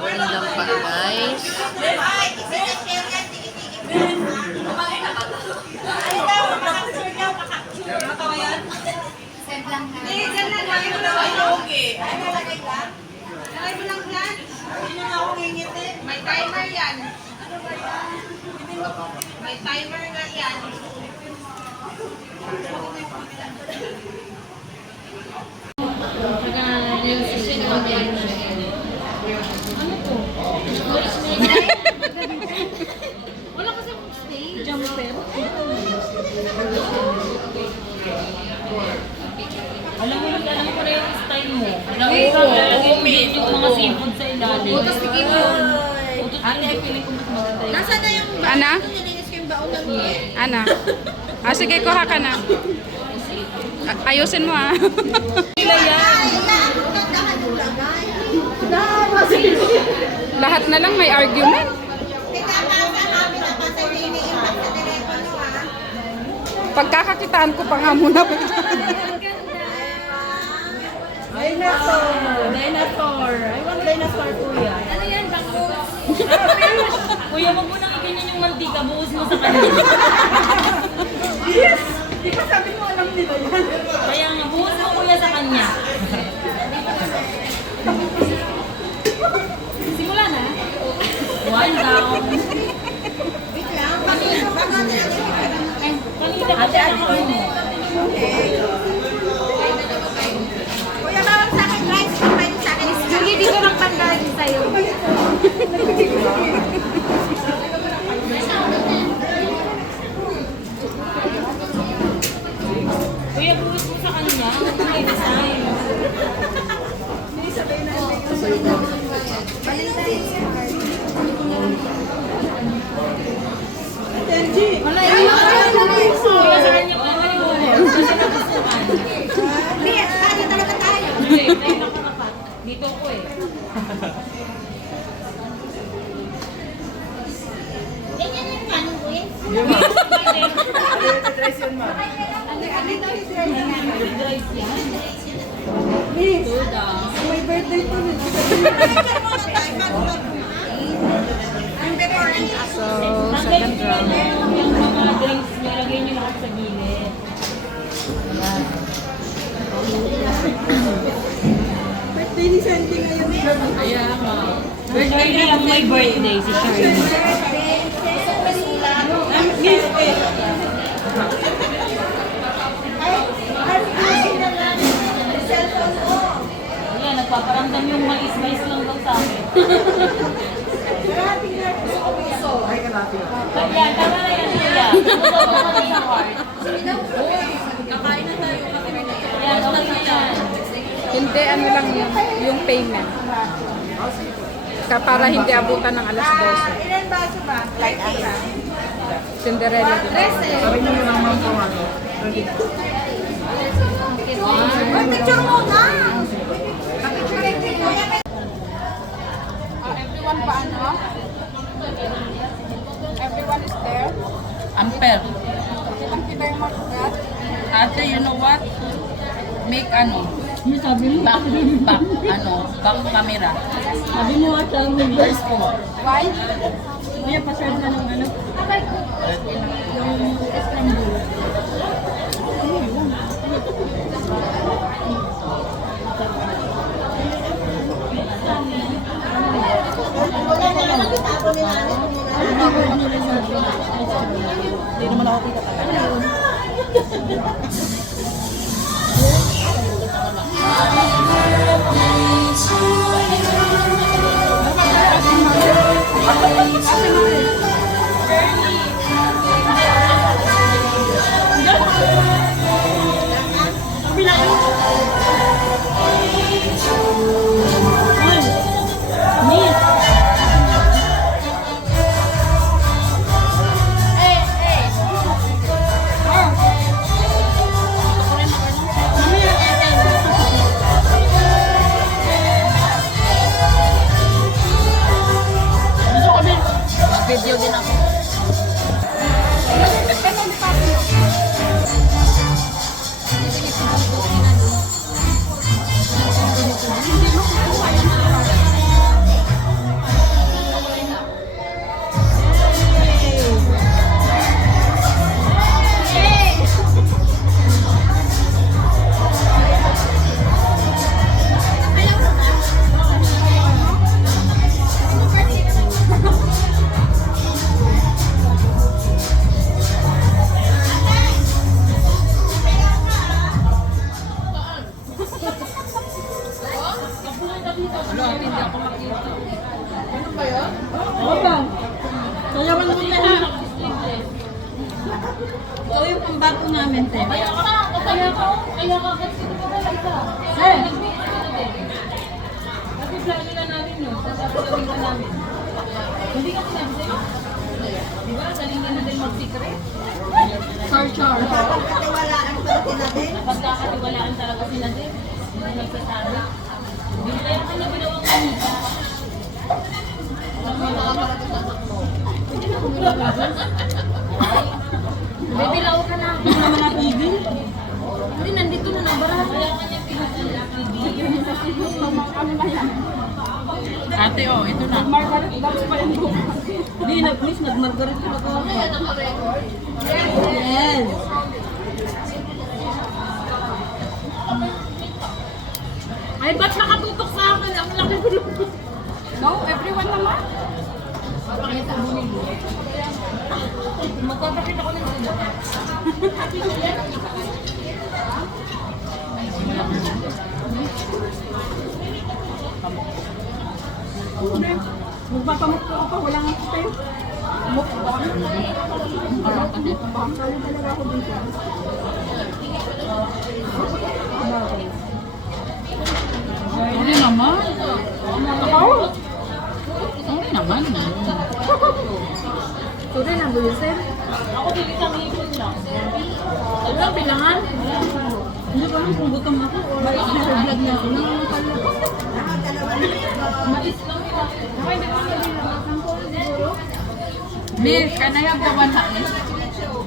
Random pa guys. May timer yan. May timer nga yan. Wala kasi akong stage. Jumper. Alam mo na yung style mo. Alam mo ka lalagay yung mga seafood sa ilalim. Butas ni Kim yun. Ate, ay feeling ko mas maganda yun. Nasaan na yung baon? Ana? Nilinis ko yung baon ng niya. Ana? Ah, sige, kuha ka na. Ayusin mo ah. Lahat na lang may argument. Pagkakakitaan ko pa nga muna. Dinosaur. I want dinosaur, kuya. Ano yan? Bangko? Kuya, wag mo nang iganyan yung mantika. Buhos mo sa kanya. Yes! Di ba sabi mo alam nila yan? Kaya nga, buhos mo kuya sa kanya. Simula na? One down. Kanina ka dyan ako mo. Kuya, bawang sa akin, rice. Pwede sa akin. Julie, di ko nang pagkain sa'yo. Kuya, buhos mo sa kanya. May design. Wala yun. Kuya, sa kanya pa naman yung buhos. Kasi nagustuhan. Hindi, tayo talaga tayo. Hindi, tayo nakarapat. Dito ko eh. Ganyan yung kanin ko eh. Drive yan. Miss, Tuda. may birthday pa rin. So, second round. Yung mga drinks nyo, lagay nyo lahat sa gilid. Birthday ni Sandy ngayon. Kaya nga. Birthday niya lang may birthday si Shirley. Ayan, nagpaparamdam yung mais-mais lang daw sa akin. Kaya, tama na yan, kuya. Gusto mo ka sa heart. Kakain na tayo. Ayan, okay na yan. Hindi, ano lang yung payment. Para hindi abutan ng alas 12. Ilan baso ba? Like asa? Cinderella. Uy, picture mo na! Everyone pa ano? Everyone is there? Ampere. Thank you very much, God. Ate, you know what? Make ano? Back camera. Sabi mo at ang reverse ko. Why? Kuya, pa-share na ng ano? Yung Istanbul. Hindi naman ako kita Video din ako. Ikaw yung pambato namin, te. Kaya ka kasi ko na isa. Sir! Kasi plano na namin yun. Sasabi na namin. Hindi ka sinabi sa'yo? Di ba? Galing na din mag-secret. Char. Pagkatiwalaan ko natin natin. Napagkakatiwalaan talaga sila din. Hindi nagsasabi. Hindi tayo kanya ginawang kanita. Baby, lao ka na. Hindi naman napigil. Hindi, nandito na nabara. Kaya kanya pinagdala. Ate, oh, ito na. Hindi, please, nag-margaret ko na ako. Yes! Ay, ba't nakatutok sa akin? Ang laki ko lang. No, everyone naman. Magpapakit ako ng sila. Magpapamuk ko ako, wala nga stay. Mukbang. Mukbang. Kaya talaga ako dito. Okay naman. Okay naman. Sorry na, Luisen. Ako bilisang ipon lang. Alam, bilangan. Hindi ko alam kung gutom ako or vlog niya ako. Nangangampal ako. Mais lang nila. Okay, nagkakaroon siguro. Miss, can I have the one mais?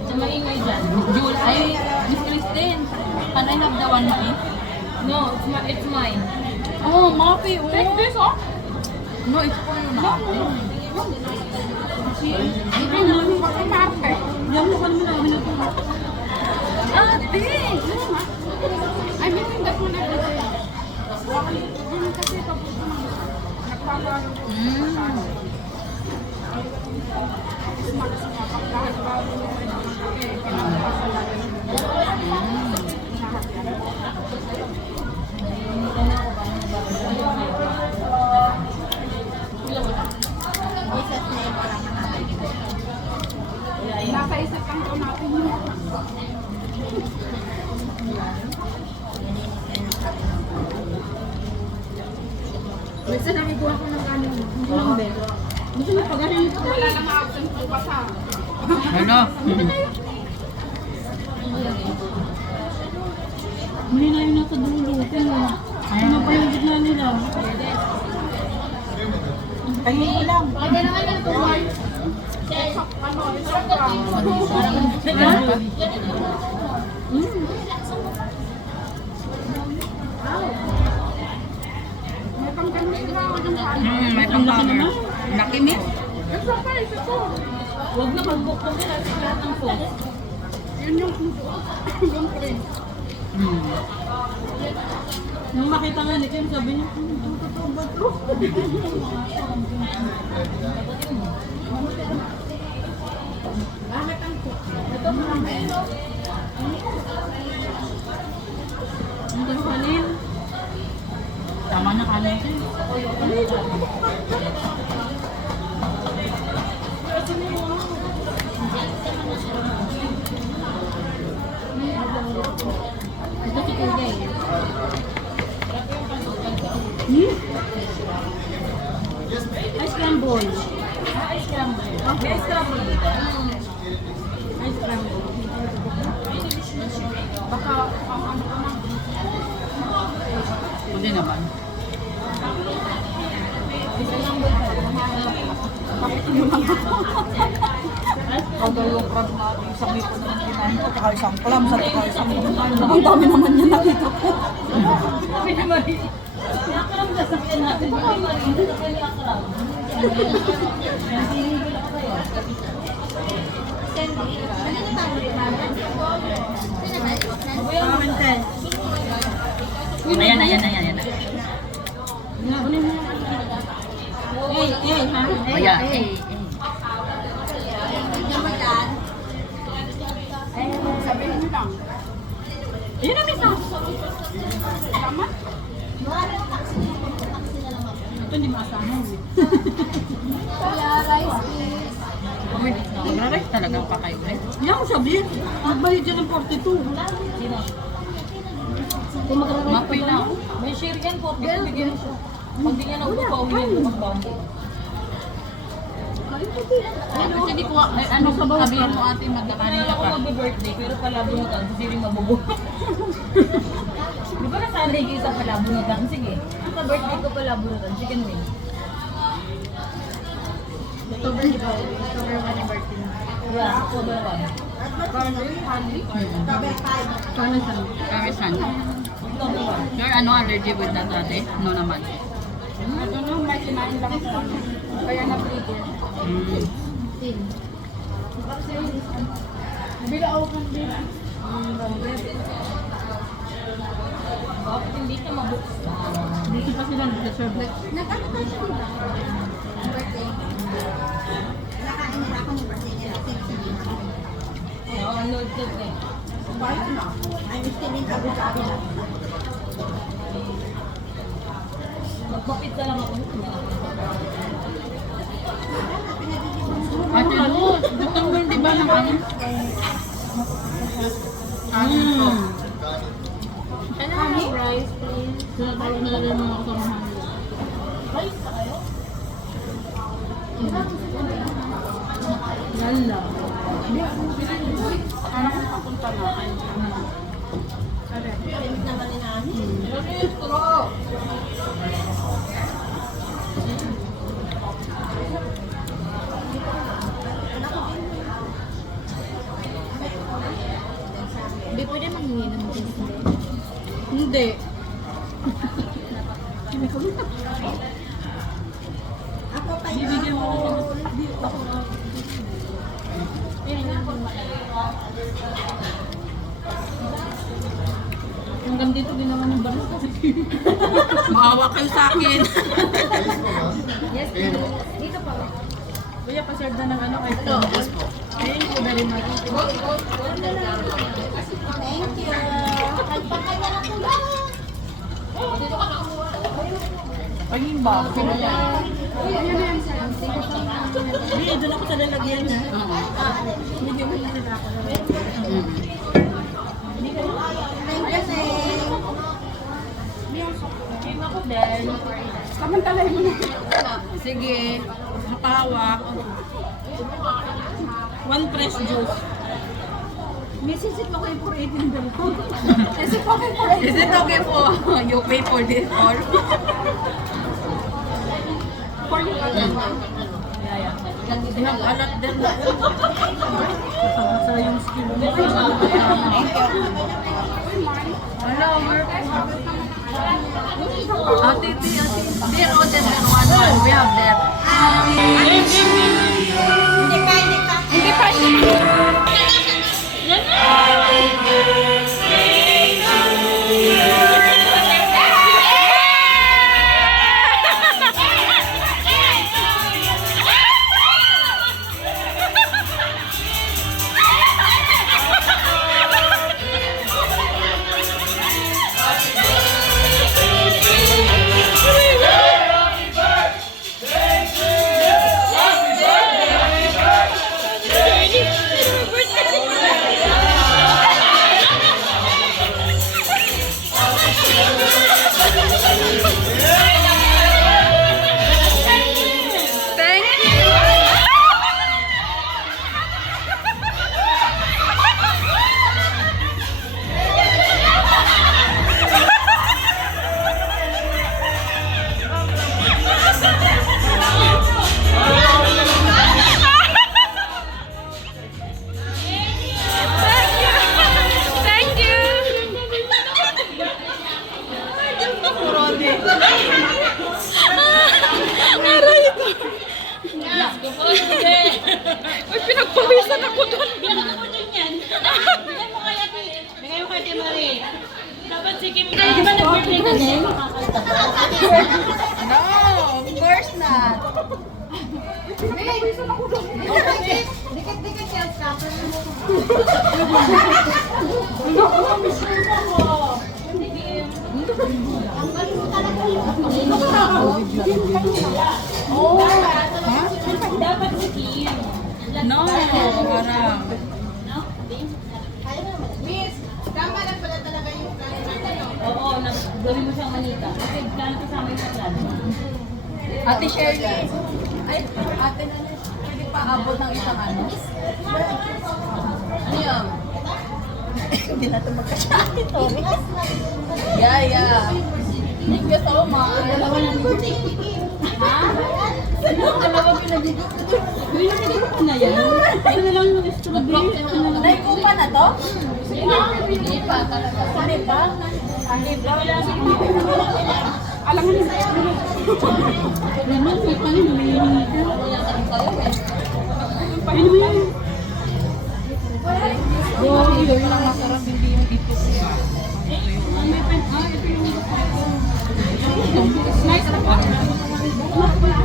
Sa maingay dyan. Jul, ay, Miss Christine, can I have the one mais? No, it's mine. Oh, Mapi, oh. Take this, oh. No, it's for you na. Ay, namin pa sa Marte. Hindi mo naman namin ito. Ate! Ay, may tindas mo na ito. Kasi tapos na nagpapalo. Nasa isip lang ko natin yun. Minsan nakikuha ko ng kanin. Hindi lang din. Gusto mo pagahin ito. Wala lang ma-absent ko pa sa. Ano? Hindi na yun nasa dulo. Ano pa yung gitna nila? Pahingi ko lang. May pang-cover. Laki, Miss? Huwag na mag-book-book na sa lahat ng food. Yun yung frame. Nung makita nga ni Kim, sabi niya, totoo ba ito? Bakit ang cook? Ito mo lang ba? Ang kanin. Tama na kanin. Ito si Kuya eh. Ice scramble. Ice scramble. May ice scramble dito. Ice scramble. Baka ang ano ka na. Hindi naman. Bakit yun lang ako? Although yung crab na isang ipon ng kinain ko, saka isang clam, saka isang kinain. Ang dami naman niya nakita ko. Sabi ni Marie, nakaram na sa kanya natin. Sabi ni Marie, hindi na kayo nakaram. Amin, Ted. Ayan, ayan, ayan, ayan. Kunin mo. Ha? Ayan, Sabihin niyo lang. Ayun ang isa. Tama? Ito hindi maasahan. Kuya, rice please. Magra-rice talaga ang pakain eh. Hindi ako sabi. Nagbayad dyan ng 42. Sino? Mapi na. May share yan po. Bigyan siya. Pag di niya na upo, pauwi niya magbago. Kasi di ko, ano sabihin mo ate, magkakanin ako mag-birthday, pero palabunutan, kasi rin mabubuhay. Di ba nasanay kayo sa palabunutan? Sige. Sa birthday ko palabunutan, chicken wings. October, di ba? October 1 yung birthday mo. Yeah, October 1. October 5. Kamisan. October 1. Your ano, allergy with that ate? No naman. Ito no, may kinain lang ako. Kaya na-trigger. Nabila ako kan din. Bakit hindi ka mabuksan? Dito pa sila nag-serve. Nagkano tayo siya nila? Ang birthday. Nakain nila ako ng birthday nila. Oo, unload to eh. Bakit na? I'm still in Abu Dhabi lang. Magpapit lang ako. Ate Luz, gusto mo di ba ng ano? Ano rice, please? Sinatawag nila yung mga kasamahan nila. Rice na kayo? Lala. Ano kung papunta na? Limit naman ni Nani. Hindi pwede manghingi ng tips. Hindi. Ako pa Bibigyan mo ako. Hanggang dito ginawa ng balas kasi. Maawa kayo sa akin. Yes, please. Dito pa. Kuya, pa-serve na ng ano kay Ito. Thank you very much. Thank you. Kalpakay na lang po ba? Ayun ba? Hindi, doon ako sa lalagyan niya. Hindi mo nila ako. Thank you, Seng. Game ako din. Samantalay mo na. Sige. Hapawak. One fresh juice. Message mo kayo for 18 dollars. Is it okay for 18? Is it okay for you pay for this or? For you. They have a lot there. Sa yung skill mo. Hello, Ate, beer order and one. We have there. Hindi ka, hindi ka. Hindi pa. Thank you. Thank you. Aray ko. Uy, pinagpawisan ako doon. Bigyan mo kaya Bigay mo kay Ate Marie. Dapat si Kim. Di ba nag-birthday ka din? No, of course not. Dikit-dikit yan, scrapper mo. Ang galing mo talaga yun. Dapat si Kim. No, harang. Oo, gawin mo siyang manita. Kasi gano'n kasama yung salad. Ate Shirley. Ay, ate na pwede pa abot ng isang ano? Ano yun? Hindi na ito magkasakit. Yeah. Thank you so much. Dalawa na ni Ha? Dalawa pinagigo. Pinagigo ko na yan. Ito na lang yung strawberry. Naikupa na to? Hindi pa talaga. Sari pa? Ani ba? Alam mo na. Lemon, may panin. Panin mo yan. Ito yung masarap, hindi yung dito.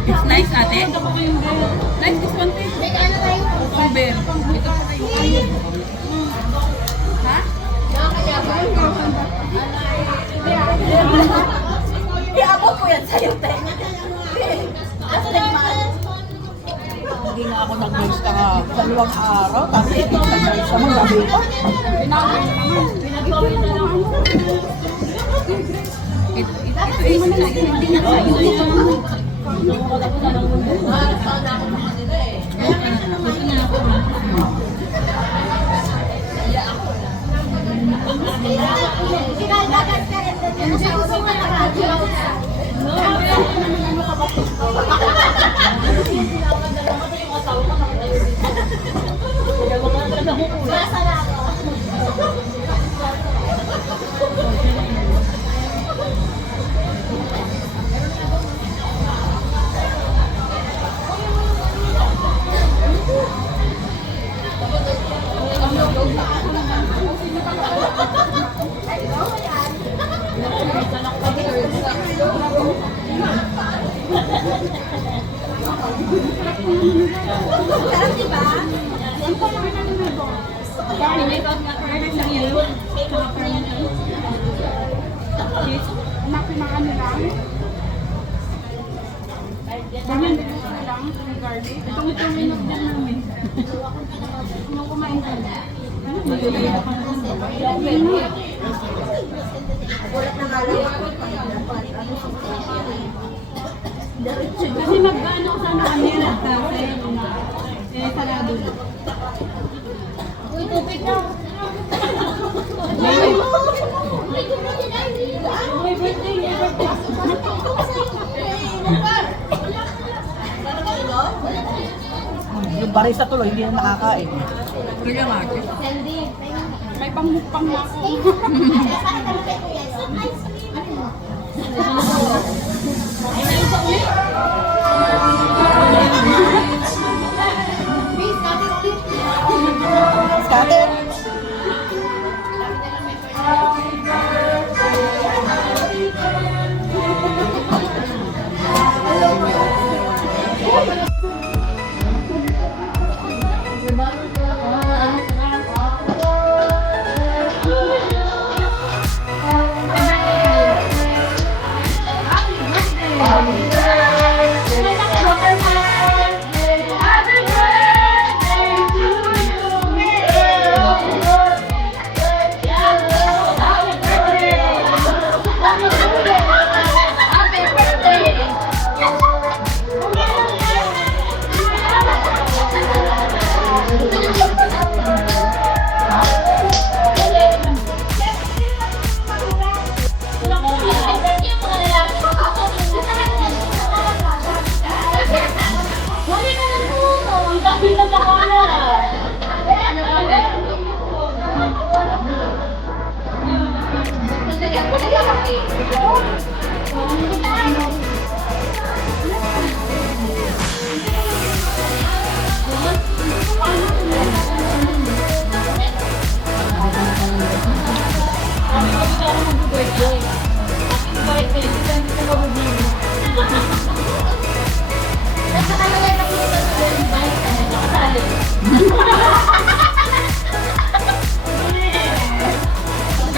It's nice, ate. Nice this one, too. Bear. Ito pa tayo. Ha? Iabot ko yan sa'yo, te. Kasi nagmahal. Hindi nga ako nag-voice ka nga 2 araw, tapos nag-voice ka mo, gabi ko. Pinag-comment na lang. Ito is hindi na sa'yo. Kinalbagan ka rin doon yan sa usong na radyo. Nasa lang. Sarap, di ba? Gulat na nga lang ako. Kasi mag-ano sana kami nagkase. Eh, sarado na. Uy, tubig na. Yung barista tuloy, hindi na nakakain. Kaya nga. Sandy. May pangmukpang na ako. Scatter!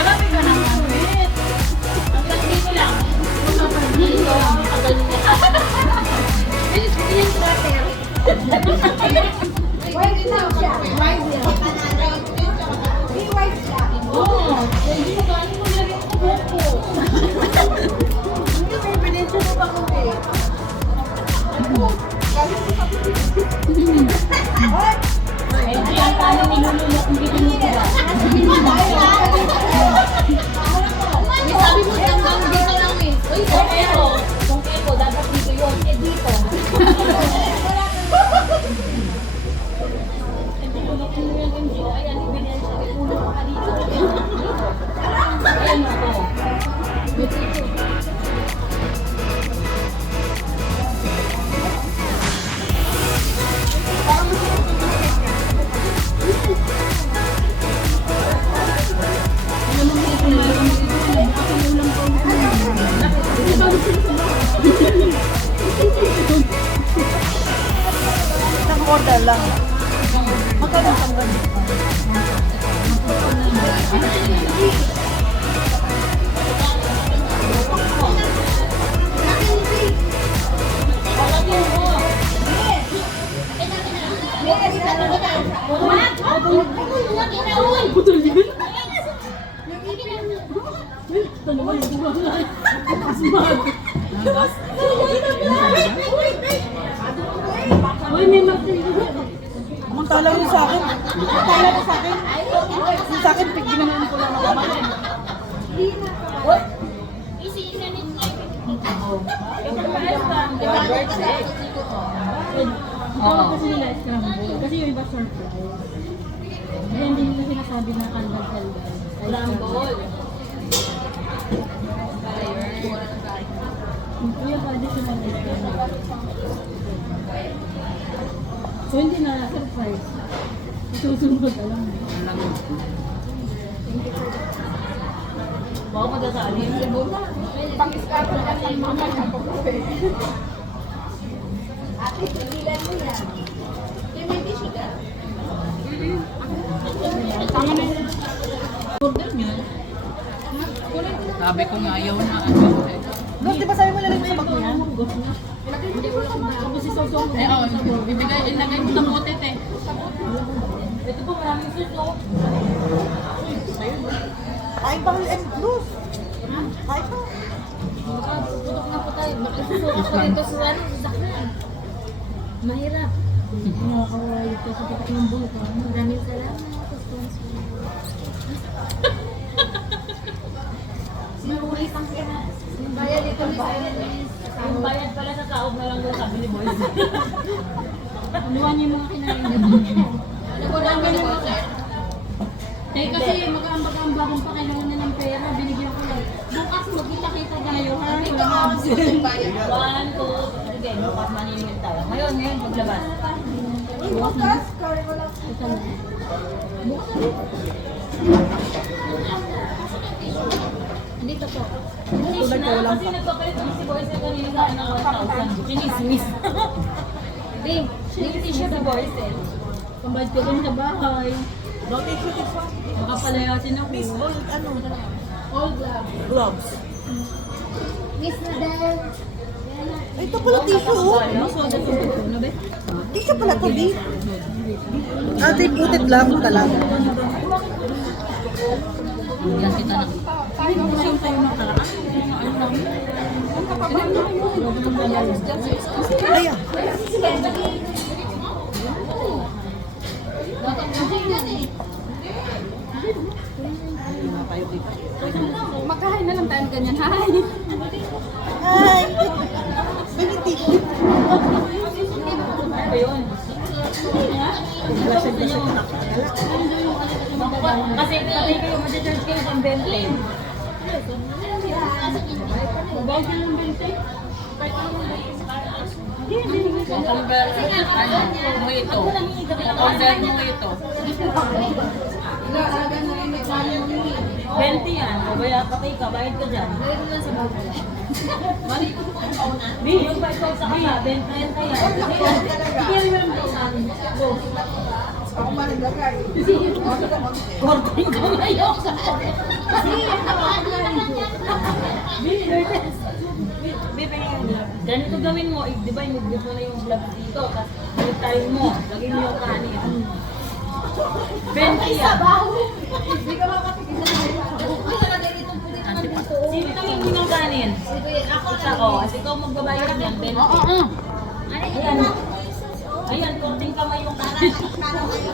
Grabe ka naman, wait. Hanggang dito lang. Hindi ang kanin nilulunok hindi pinutuba. Sabi mo hanggang dito lang eh. Uy, Kung eko, dapat dito yun. Eh dito. Ulok mo yung MGO. Ayan, ibigay siya. Ulok ka dito. Ayan ako. Isang order lang. Magkano ang ganito? Uy, may mag- Mantala mo sa akin. Mantala mo sa akin. Yung sa akin, ginanon ko lang ako. Oo. Kasi nila scramble. Kasi yung iba surprise. Kaya hindi nila sinasabi na kandag-kandag. Scramble. Kuya, traditional na scramble. So hindi na surprise. Susunod ka lang. Baka madasali. pang-scramble kasi yung mga ate, pigilan mo yan. Yung may sugar? Tama na yun. Order niya. Sabi ko nga ayaw na ano eh. Look, di ba sabi mo lalagay mo sa bag mo yan? Tapos si Sosong. Eh oh, ibigay, ilagay mo sa putit eh. Ito po maraming suso. Kain pa and loose. Kain pa. Putok na po tayo. Makisusuka ko dito sa ano, sa sakyan. Mahirap. Nakakawala ito sa pitak ng buhok. Maraming salamat. Sponsor. Sinulit ang kaya. Yung bayad dito, bayad. Yung bayad pala sa saog na lang daw sabi ni Boys. Luwan niyo yung mga kinain niyo. Nagulang ka na ba, sir? Eh kasi mag-aambag-ambag kung pa kailangan na ng pera, binigyan ko lang. Bukas magkita-kita tayo ha. Ito ang sinulit bayad. 1, 2, sige, bukas maninimit tayo. Ngayon, paglabas. Bukas, kaya wala. Ito na. Dito po. Finish na, kasi nagpapalit kami si Boys na kanina sa akin ng 1,000. Chinismis. Bing, Hindi siya si Boys eh. Pambayad ko dun sa bahay. No tissue, this one. Baka palayasin ako. Miss, all, ano? all gloves. Gloves. Miss Nadal. Ay, ito pala tissue, oh. Mas wala sa ito, no be? Tissue pala to, di. Ate, putit lang talaga. Yan kita na. Siyang tayo ng talaga. Ano lang? Ayan. Magkahain na lang tayo ng ganyan. Hi! Hi! Baby tissue. Ano yun? Kasi sabi kayo, mag-charge kayo ng 20. Magbayad ka ng 20? Convert, ano mo ito. Convert mo ito. 20 yan. O kaya patay ka, bayad ka dyan. Mayroon lang sa bago. Di, yung 5,000 sa kaya, 20 yan kaya. Hindi yan meron sa akin. Go. Ako manilagay. Korting ka ngayon. Ganito gawin mo, di ba i-move mo na yung vlog dito, tapos tayo mo, lagyan mo yung kanin. 20 yan. Hindi ka makapigil na tayo. Wala na din itong pulit naman dito. Sino tingin mo ng kanin? Sige, ako Ako, at ikaw magbabayad niyan, 20. Oo. Ayan. Ayan, konting kamay yung Para kayo.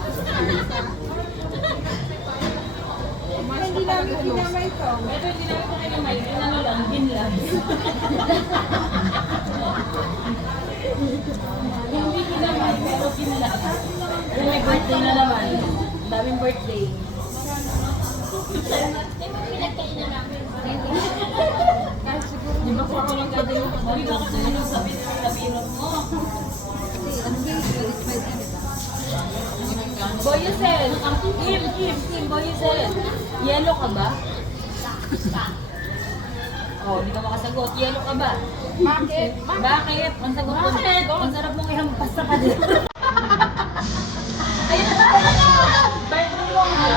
Hindi namin kinamay to. Ito hindi namin ko kinamay. Ano lang, ginlab. Hindi kinamay, pero ginlab. Yung may birthday na naman. Ang daming birthday. Di ba po ako lang ganda yung di ba kasi yung sabi-sabihin mo? Boyesel, Kim, Boyesel. Yellow ka ba? Oh, di ka makasagot. Yellow ka ba? Bakit? Bakit? Ang sagot ko, ang sarap mong ihampas sa kanila. Ayun na! Birthday mo nga.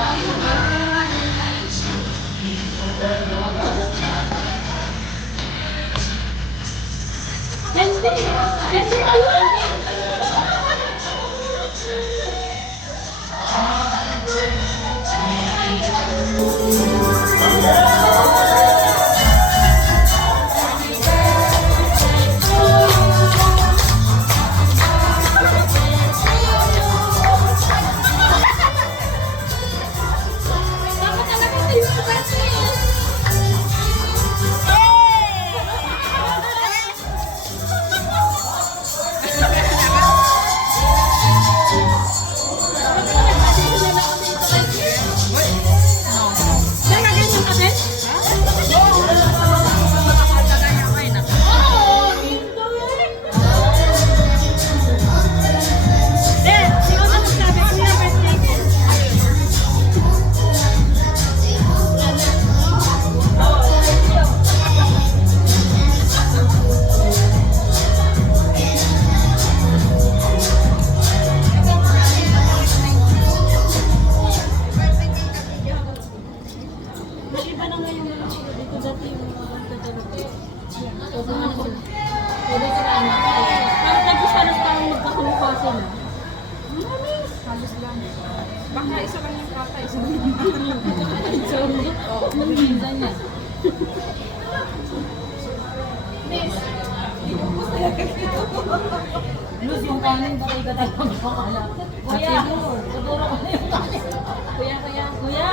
Parang nagsasalas parang magkakamukha sila. Halos lang. Baka isa lang yung kata, isa lang So, minsan niya. Luz, yung kanin ba kayo gatay magpakala? Kuya, tuturo ko na yung kanin. Kuya,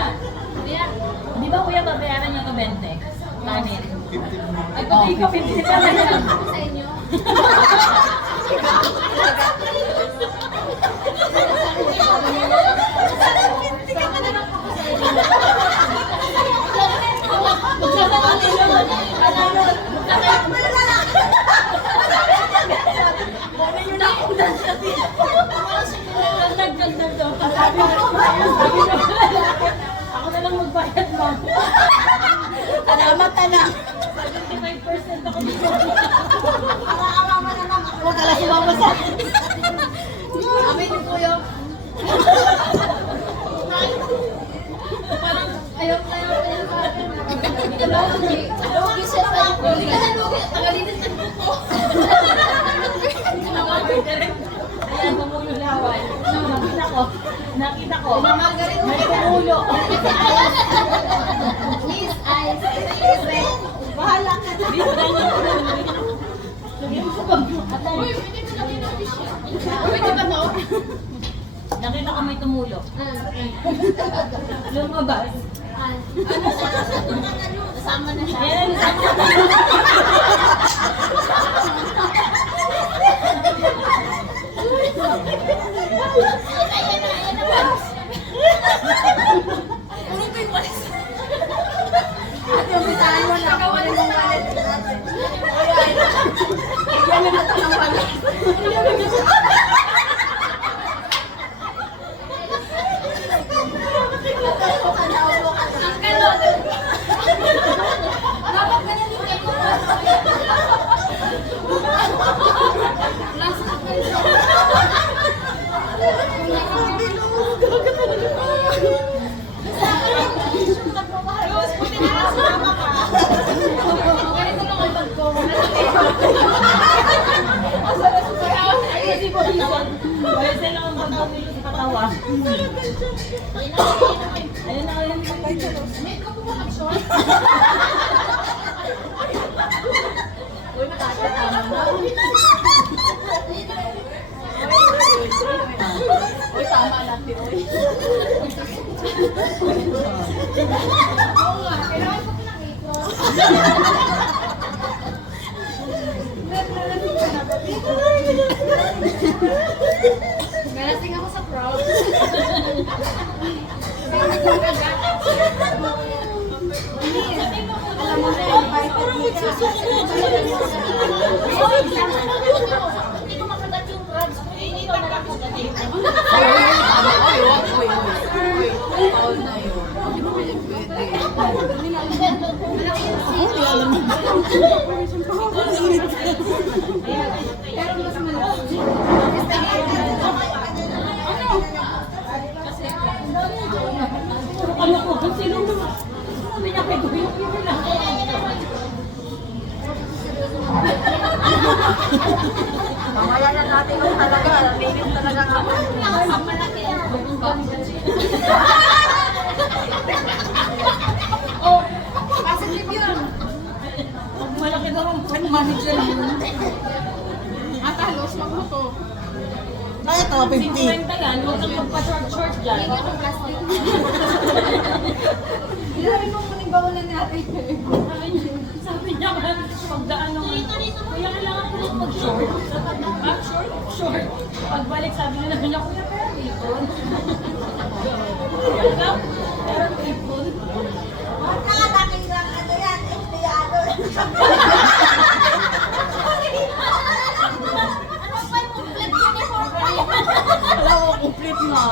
di ba kuya babayaran niyo ito 20? Kanin. Ay, pati ka, 50 na yan. Sa inyo. Ako na lang magbayad mo. Salamat na. 75% ako dito. Huwag ka lang sumama sa Amin din po yung. Parang, Ayaw sa akin. Lugi siya sa iyo. Hindi ka na lugi. Tagalinis na po. ayan, tumulo laway. Nakita ko. May tumulo. Miss Ice. Bahala ka na. Dito na yung tumulo. Pwede ba to? Nakita ko may tumulo. Lumabas. Kasama na siya. Ayan, Yung bitaan mo na. Kunin mong wallet natin. Yan na natin ang wallet. Ang kalot. Dapat ganyan yung kayo. Last up si Boyson. Boyson lang ang pagpapilo sa katawa. Ayun na, ayun na. May ka po ba mag-short? Uy, nakakatama na. Ate Oy. Nalasing ako sa prom. Alam mo na yung invited Hindi ko makagat yung drugs. Hindi ko nakagat. Taon na yun. Hindi mo pwede. Hindi alam mo. Pero mas malaki. Ano ko? Sino naman? Sabi niya kay Kuya, yun lang. Mamaya na natin yung talaga. Linis talaga ako. Ang malaki yan. Oh, positive yun. Malaki daw ang manager yun. Ata, halos wag mo to. Ay, ito, 50. 50 yan, huwag kang magpa-short dyan. Hindi ako plastic. Ilarin mo muna yung bawulan natin. Sabi niya, magdaan nung kuya, kailangan ko lang mag-short. Ah, short? Short. Pagbalik, sabi niya naman niya, kuya, pero ipon. Pero ipon. Nakadaking lang ano yan. Empleyado. Ano pa yung complete uniform pa yan? Wala ko, complete na.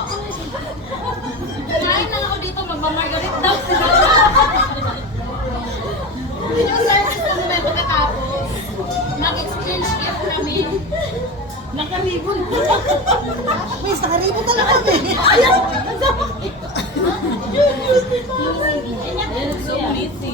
Kain na ako dito, magmamargarit daw sila. Yun yung service na naman pagkatapos. Mag-exchange gift kami. Nakaribon. Miss, nakaribo talaga kami. So pretty.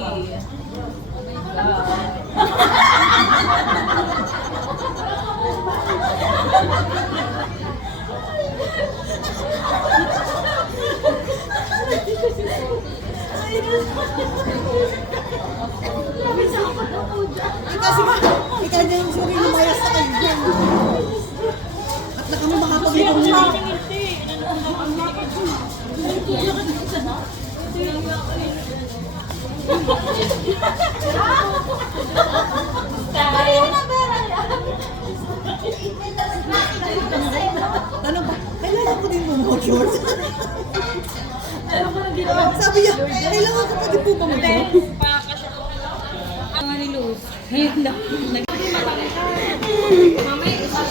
Kasi ba, ikaw na yung suri lumayas sa kanya. At na kami makapag-ibang nila. Ano ba? Kailangan ko din bumag-short. Sabi niya, kailangan ko pa din po bumag-short. Ang ni Luz. Ngayon lang. Mamaya, isa